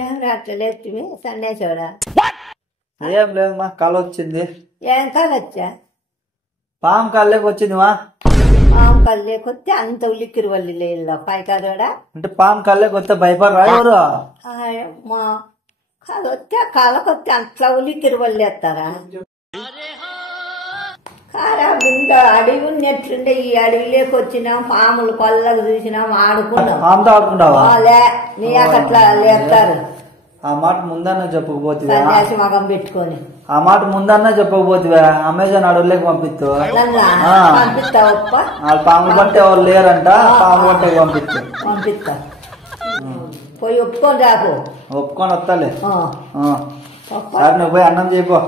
ఏం రాట్లేదు సన్నేశోడా ఏం లేదు మా కళ వచ్చింది. ఏం కాలొచ్చా? పాము కళ్ళకి వచ్చింది మా. పాము కళ్ళకి వస్తే అంత ఉలిక్కిరి వల్లి లేదు పైకాదోడా. అంటే పాము కళ్ళకి వస్తే భయపడరా ఎవరు? మా కాలొస్తే కాలకొస్తే అంతలా ఉలిక్కిరి వల్లి వేస్తారా? కారా ముందు అడవి ఉన్నట్లుండే ఈ అడవిలోకి వచ్చినాం, పాములు పళ్ళకు చూసినాం, ఆడుకున్నాం. పాముతో ఆడుకుంటావా? నీ అట్లా లేస్తారు. ఆ మాట ముందన్నా చెప్పకపోతే సన్యాసి మగం పెట్టుకొని ఆ మాట ముందన్నా చెప్పకపోతే అమెజాన్ అడవుల్లోకి పంపిస్తావు. పంపిస్తావప్ప? వాళ్ళు పాములు పట్టే వాళ్ళు లేరంట, పాములు పట్టే పంపిస్తా. పోయి ఒప్పుకొని రాకు. ఒప్పుకొని వస్తాలే. సరే నువ్వు పోయి అన్నం చేయపో.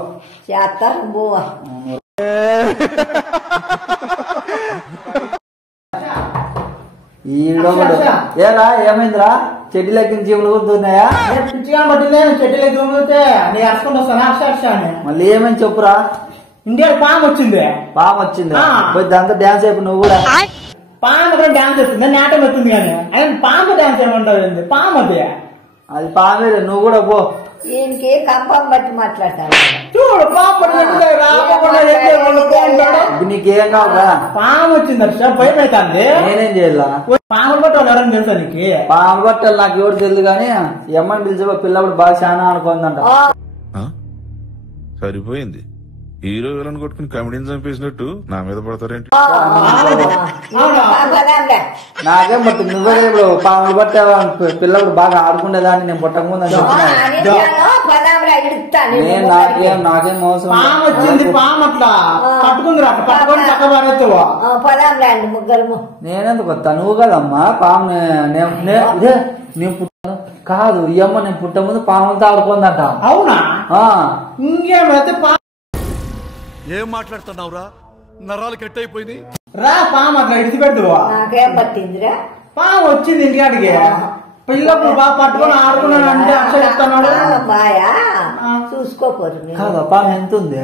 చేస్తారు బోవా. ఈడొకడు ఏరా ఏమైందిరా? చెట్టు లెక్కిన జీవులు కూర్చున్నాయా? మళ్ళీ ఏమైంది చెప్పురా. ఇండియా పాము వచ్చింది. పాము వచ్చింది పోయి దాంతో డాన్స్ అయిపో నువ్వు కూడా. పాము కూడా డాన్స్ వస్తుంది, నాటం వచ్చింది కానీ అదే పాము డాన్స్ ఏమంటారు? పాము అది పామే, నువ్వు కూడా పో. ఈయనకి కంపం బట్టి మాట్లాడతాను. చూడు పాము నీకేం కావాలా? పాము వచ్చింది భయం అవుతుంది. నేనేం చేయాలా? పాము పట్టాలి ఎవరైనా తెలుసా నీకు? పాము పట్టాలి నాకు ఎవరు తెలియదు కానీ ఎమ్మని పిలిచే పిల్లప్పుడు బాగా చాలా అనుకుందంట. సరిపోయింది. హీరో విలన్ కొట్టుకుని కమెడీని చంపేసినట్టు నా మీద పడతారేంటి? నాకేం పట్టు నువ్వే ఇప్పుడు పాములు పట్టావా? పిల్లప్పుడు బాగా ఆడుకునేదాన్ని నేను పుట్టక ముందు అని నాకేం మోసం. నేనెందుకు వస్తా? నువ్వు కదమ్మా పాము. నేను పుట్టాను కాదు ఈ అమ్మ, నేను పుట్ట ముందు పాములతో ఆడుకుందంట. అవునా? ఇంకేమైతే ఏం మాట్లాడుతున్నావురా? నరాలు కట్ అయిపోయింది. రా పాము అట్లా ఇడిచిపెట్టు. నాకేం పట్టిందిరా? పాము వచ్చింది ఇంటికాడికి. పిల్లప్పుడు బాగా పట్టుకొని ఆడుకున్నాను అంటే అక్షర చెప్తున్నాడు. బాయా చూసుకోపోరు. కాదా పాము ఎంత ఉంది?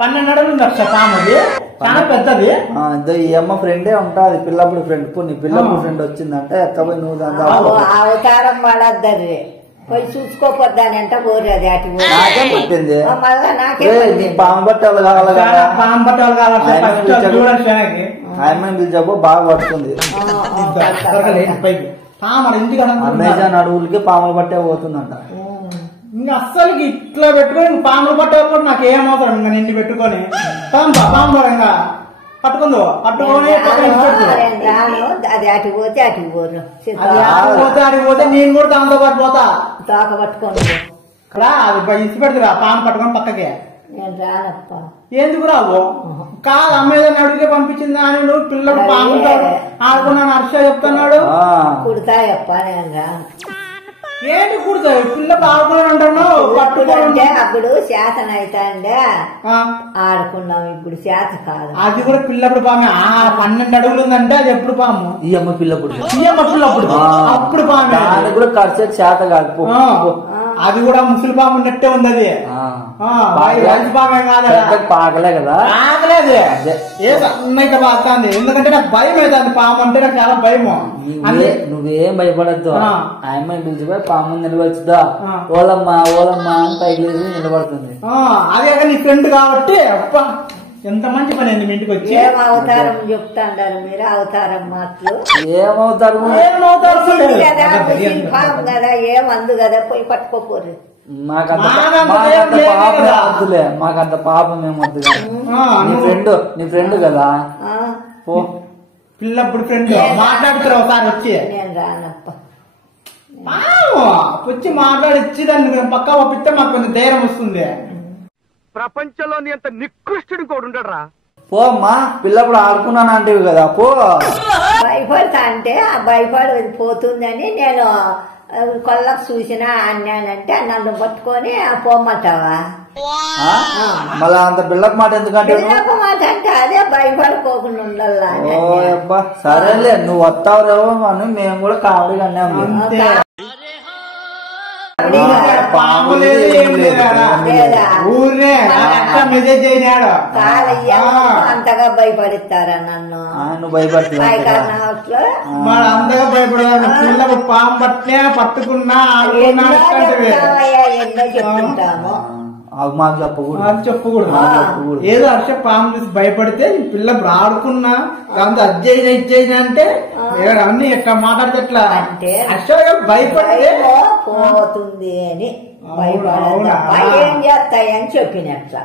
12 అడుగులు ఉంది పాము. అది చాలా పెద్దది. ఈ అమ్మ ఫ్రెండే ఉంటాది, పిల్లప్పుడు ఫ్రెండ్. నీ పిల్లప్పుడు ఫ్రెండ్ వచ్చిందంటే ఎక్కబోయి నువ్వు దాని అవతారం పడద్దని పోయి చూసుకోపోద్దానంట పోరేది అటు. నాకేం పట్టింది? మళ్ళా నాకే పాము పట్టాలు కావాలి కదా. పాము పట్టాలు కావాలి. ఆయమ్మని పిలిచాపో బాగా పడుతుంది. అమెజాన్ అడవులకి పాములు పట్టే పోతుందంట. ఇంకా అస్సలు ఇట్లా పెట్టుకొని పాములు పట్టే కూడా నాకు ఏం అవసరం. ఇంకా నిన్ను పెట్టుకొని పాము ఇంకా పట్టుకుందో పట్టుకొని అది అటు పోతే అటు పోను. పోతే అడిగి పోతే నేను కూడా దాంతో పాటు పోతా. తోక పట్టుకోను ఇక్కడ అది ఇసి పెడుతురా పాము పట్టుకొని పక్కకి. నేను రానప్ప. ఎందుకు రావు? కాదు అమ్మేదని అడిగే పంపించింది అని నువ్వు పిల్లడు పాముతో ఆడుకున్నాను హర్ష చెప్తున్నాడు. కుడతాయప్ప నేను రాను. ఏంటి కుడతాయి? పిల్లలు ఆడుకున్నాను అంటున్నావు. పట్టుకుంటే అప్పుడు శాతం అవుతాండే ఆడుకున్నాం, ఇప్పుడు శాత కాదు. అది కూడా పిల్లప్పుడు పాము. 12 అడుగులు ఉందంటే అది ఎప్పుడు పాము? ఈ అమ్మ పిల్లప్పుడు అప్పుడు పాము. అది కూడా ఖర్చు శాత కాదు. అది కూడా ముసలి పాము ఉన్నట్టే ఉంది. అది పామే కాదు, పాకలే కదా. ఆగలేదు ఏదైతే బాగుంది. ఎందుకంటే నాకు భయం అవుతుంది. పాము అంటే నాకు చాలా భయము. నువ్వేం భయపడద్దు. ఆయమ్మ పిలిచిపోయి పాము నిలబడుతుందా ఓలమ్మా ఓలమ్మా అని పైకి లేచి నిలబడుతుంది. అదే నీ ఫ్రెండ్ కాబట్టి అప్ప ఎంత మంచి పని అండి మీ ఇంటికి వచ్చి. ఏం అవతారం చెప్తాండారు మీరు? అవతారం మాటలు ఏమవుతారు? పాము కదా ఏమందు కదా పోయి పట్టుకోపోరు. మాకంత పాపం ఏమొద్దు. నీ ఫ్రెండ్ కదా పో. పిల్లప్పుడు ఫ్రెండ్ మాట్లాడుతారు ఒకసారి వచ్చి. నేను రానప్ప. వచ్చి మాట్లాడిచ్చి దాన్ని పక్క పంపిస్తే మాకు కొంచెం ధైర్యం వస్తుంది. ప్రపంచంలోని అంత నికృష్టుడు కూడా ఉండరా? పో అమ్మా, పిల్లప్పుడు ఆడుకున్నాను అంటే కదా పో. భయపడతా అంటే ఆ భయపడి పోతుందని నేను కొల్లకు చూసినా అన్నానంటే నన్ను పట్టుకొని పోమ్మంటావా? మళ్ళా అంత బిల్డప్ మాట ఎందుకంటే మాట అంటే అదే భయపడుకోకుండా ఉండాలా. సరేలే నువ్వు వస్తావురేమో అని మేము కూడా కామెడీగా అన్నాము. పాము లేదు ఏం లేదా ఊరే మెసేజ్ అయినాడు అంతగా భయపడిస్తారా నన్ను నువ్వు భయపడుతున్నా మరి అంతగా భయపడదాను పిల్లకు పాము పట్టినా పట్టుకున్నా ఎన్నో చెప్తుంటాము మాకు చెప్పకూడదు అది చెప్పకూడదు ఏదో హర్ష పాము చూసి భయపడితే ఈ పిల్ల ఆడుకున్నా అంత అజ్జయిన ఇచ్చేయిన అంటే అన్ని ఎట్లా మాట్లాడితే ఎట్లా అంటే హర్ష భయపడితే పోతుంది అని ఏం చేస్తాయని చెప్పినట్లా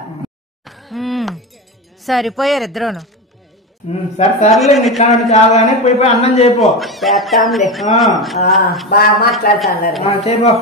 సరిపోయారు ఇద్దరును. సరే సరేలే ఇట్లా చాలానే పోయి అన్నం చేయపో చేస్తాంలే బాగా మాట్లాడుతున్నారు చేయపో